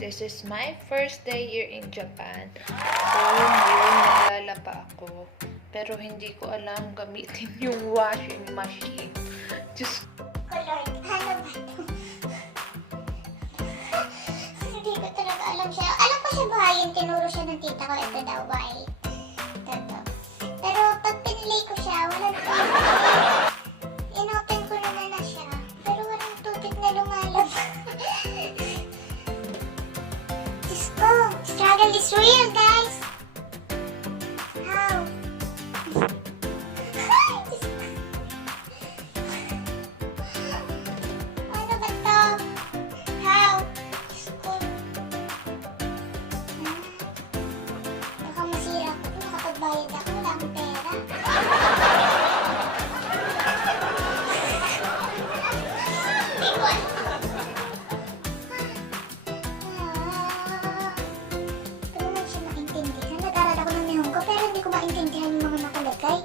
This is my first day here in Japan. So, ngayon naglalaba ako. Pero hindi ko alam gamitin yung washing machine. Diyos ko. Lord, ano ba ito? Hindi ko talaga alam siya. Alam ko siya buhayin. Tinuro siya ng tita ko. Ito daw, white. Ito. Pero pag pinili ko siya, wala na po. Inopen ko naman na siya. Pero walang tubig na lumalabas. Diyos ko, struggle is real, guys. How? Ano ba to? How? Diyos ko. Baka masira ko. Nakapagbayad ako. Wala akong pera. Hindi ko alam. Pero naman siya maintindihan. Nag-aral ako ng nihon ko pero hindi ko maintindihan yung mga nakalagay.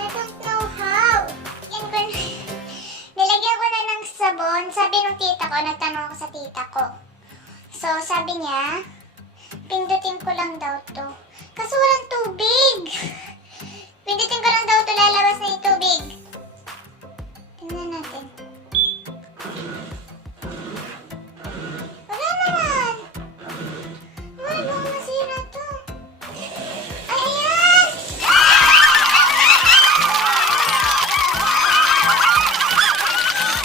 I don't know how. Yan ko na. Nilagyan ko na ng sabon. Sabi nung tita ko, nagtanong ako sa tita ko. So, sabi niya, pindutin ko lang daw to. Kaso walang tubig. Pindutin ko lang daw to, lalabas na yung tubig. Tingnan natin. Wala naman. Wala bang masira to. Ay, ayan!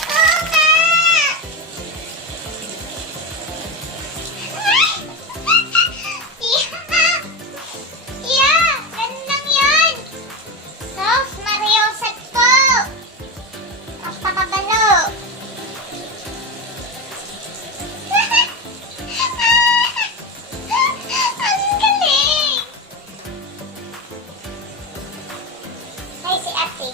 Oo nga! Yeah! Ganun lang yan! Sos, mariosat po! Napakabalo! Ang galing! Ay, si ate.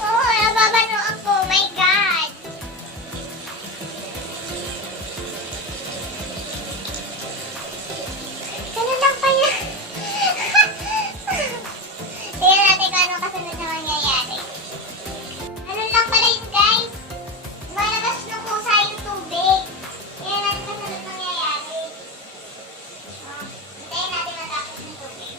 Oh, nababano ako. My God! Ganun lang pala. Tingnan natin kung anong kasunod na mangyayari. Ganun lang pala yun, guys. Malabas ng kusa yung tubig. Tingnan natin kasunod na mangyayari. Hintayin natin matapos ng tubig.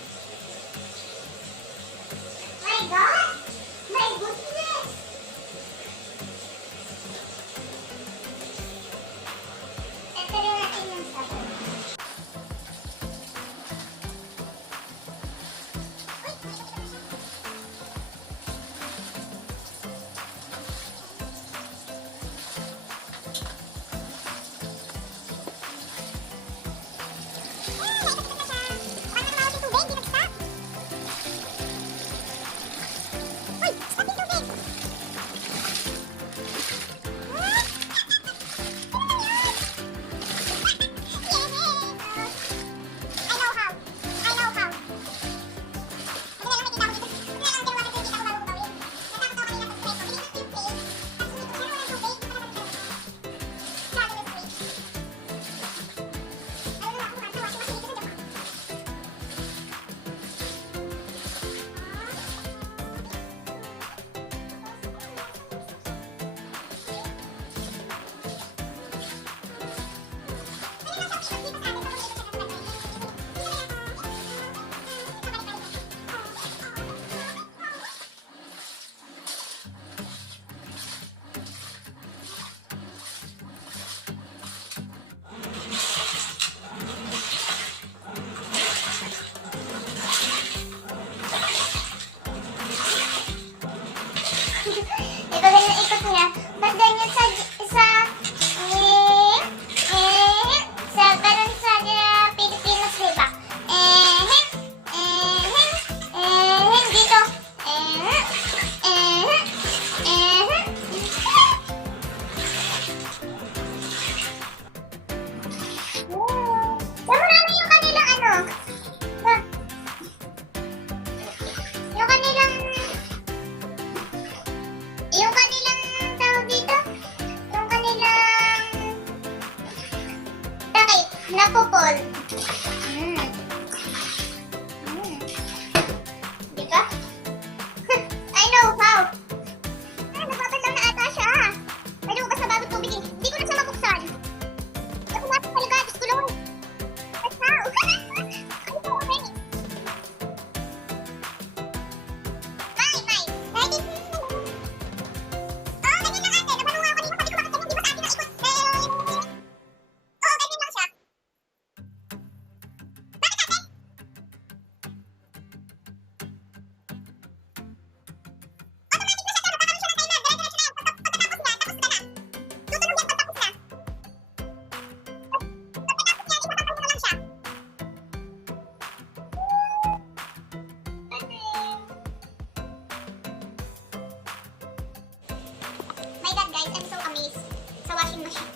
washing machine.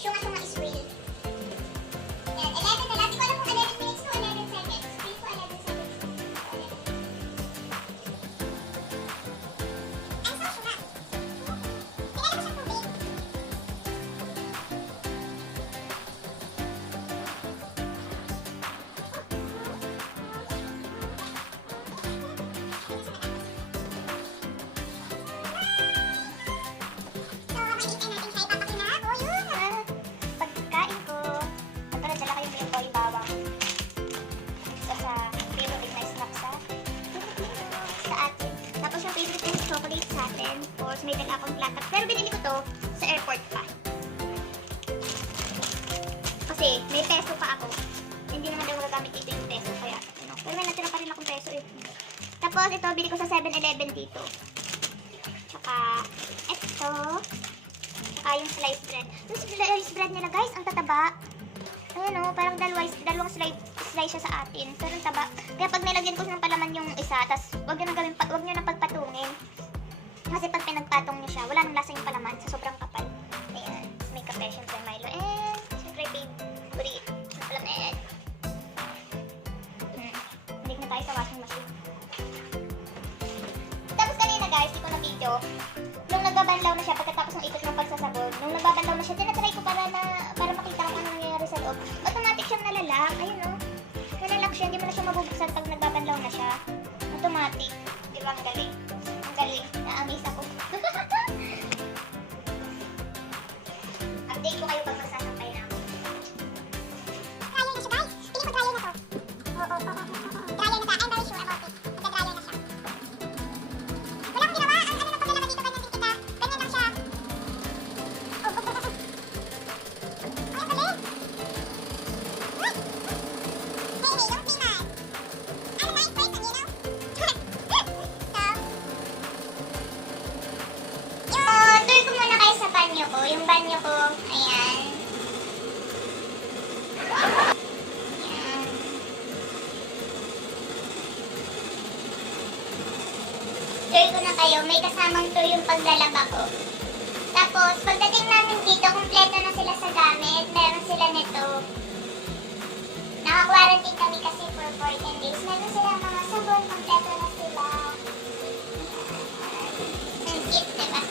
Syunga-syunga is real. Yan, 11 na lang. Di ko alam kung 11 minutes to 11 seconds. Feel ko 11 seconds. Ang so syunga. Pinala ko siyang tubig. Pagkain ko, natulad dala ko yung bili ko yung bawang. Isa sa favorite na snack sa atin. Tapos yung favorite yung chocolate sa atin. Tapos may dala akong platter. Pero binili ko to sa airport pa. Kasi may peso pa ako. Hindi naman daw magagamit dito yung peso. Kaya, ano. Pero may natira pa rin akong peso eh. Tapos ito, bili ko sa 7-Eleven dito. Tsaka, ito. Tsaka yung sliced bread. Yung sliced bread nila guys, ang tataba. Ayan o, parang dalawang slice siya sa atin. Pero ang taba. Kaya pag nilagyan ko ng palaman yung isa, tas wag nyo na pagpatungin. Kasi pag pinagpatong nyo siya, wala nang lasa yung palaman sa sobrang kapal. Ayan. Tapos may kape, syempre Milo. And, syempre favorite. Ang palaman. Balik na tayo sa washing machine. Tapos kanina guys, di ko na video. Nung nagbabanlaw na siya pagkatapos ng ikot ng pagsasabon, nung nagbabanlaw na siya, tinatry ko para makita kung ano nangyayari sa loob. Automatic siyang nalalak. Ayun o. Nalalak siya. Hindi mo na siya mabubuksan pag nagbabanlaw na siya. Automatic. Di ba? Ang galing. Ang galing. Na-amaze ako. Update ko kayo pag magsasampay na ako. Dryer na siya guys. Piling ko dryer na to. Oo. Dryer na siya. I'm very sure about it. Nagda-dryer na siya. Wala akong ginawa. Ang ano na paglalaman dito, ganyan din kita. Ganyan lang siya. Oh. Ay, ang galing. Uy! May ilong tingnan. Ano ba? Wait, ang ilaw. Tour ko muna kayo sa banyo ko. Yung banyo ko, ayan. Ayan. Tour ko na kayo. May kasamang tour yung paglalaba ko. Tapos, pagdating namin dito, kumpleto na sila sa gamit. Meron sila nito. Naka-quarantine kami kasi for 14 days. Meron sila mga sabon. Kumpleto na sila. Ang cute, diba?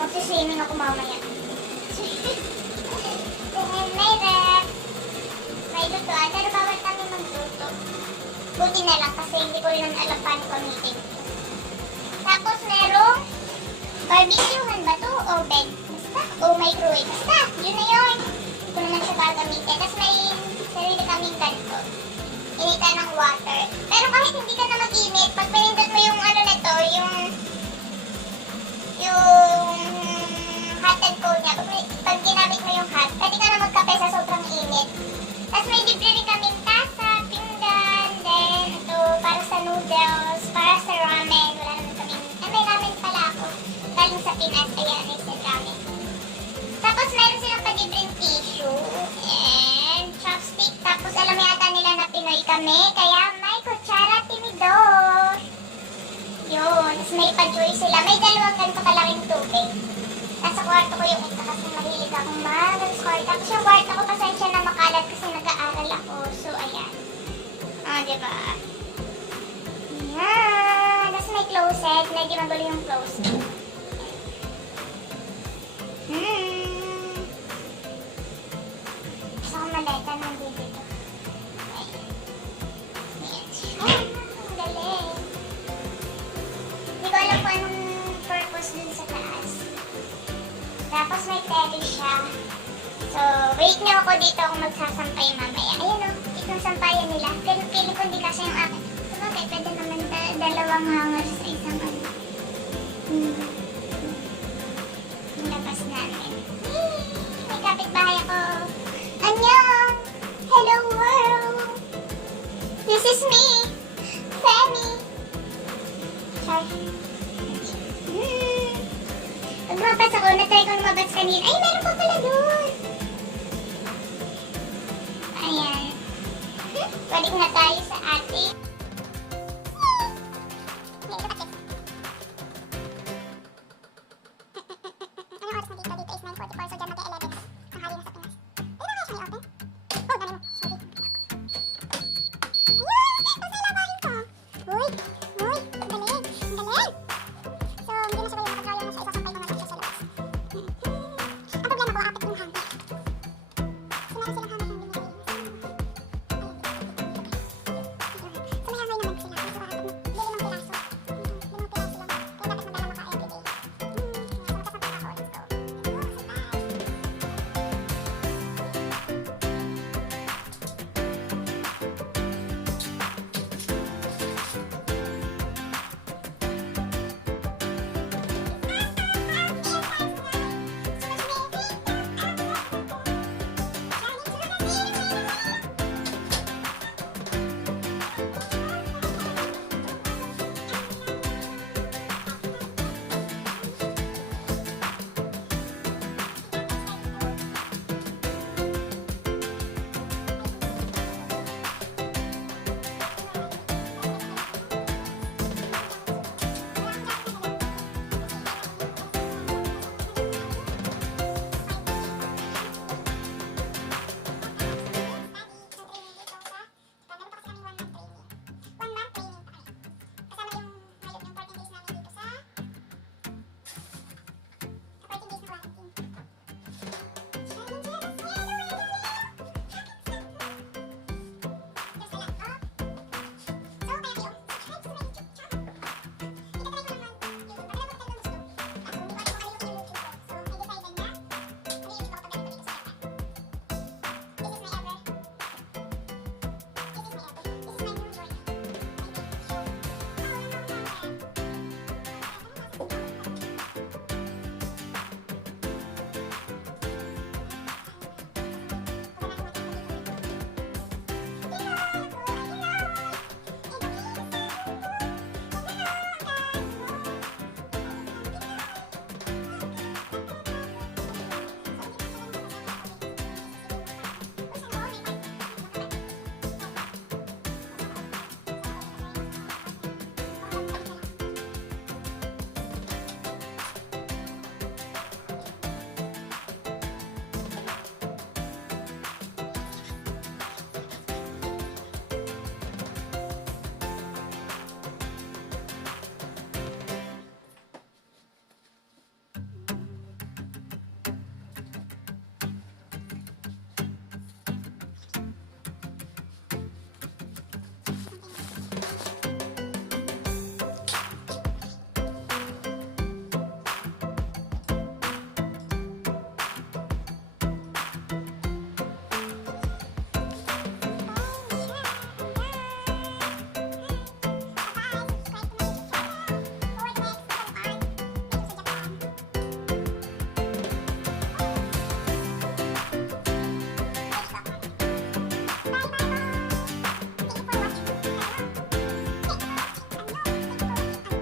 Magsiswimming ako mamaya. Then, may rep. May lutuan. Pero bawal kami magluto. Buti na lang kasi hindi ko rin alam paano gamitin. Tapos, merong barbecuehan ba to? Oven? Basta? O microwave? Basta! Yun na yun. Hindi ko naman siya gagamitin. Tapos may sarili kaming ganito. Initan ng water. Pero kahit hindi ka na mag-init, pag pinindot mo yung ano na to, yung hot and cold niya, pag ginamit mo yung hot, pwede ka na magkape sa sobrang init. Tapos may libre rin kaming tasa, pinggan, then ito para sa noodles, para sa ramen. Wala naman kaming, may ramen pala ako. Galing sa Pinas, ayan, instant ramen. Tapos meron silang palibreng tissue and chopstick. Tapos alam yata nila na Pinoy kami, kaya may kutsara tinidor. Yun, tapos may pa-joy sila. May dalawang ganito kalaking tubig. Nasa kwarto ko yung isa kasi mahilig akong mag-score. Tapos yung kwarto ko, pasensya na makalat kasi nag-aaral ako. So, ayan. Diba? Ayan. Tapos may closet. Medyo magulo yung closet. Gusto ko maleta ng dito. Ayan. Ayan. Ang galing. Hindi ko alam kung anong purpose dun sa taas. Tapos may tele siya. So, wait nyo ako dito kung magsasampay mamaya. Ayun o, itong sampayan nila. Pero pili ko hindi kasi yung akin. Sabagay, pwede naman dalawang hanger sa isang ano. Nilabas namin. May kapitbahay ako. Annyeong! Hello world! This is me! Femi! Sorry. Pag lumabas ako, na-try ko lumabas kanina. Ay, meron pa pala doon! Ayan. Balik na tayo sa ating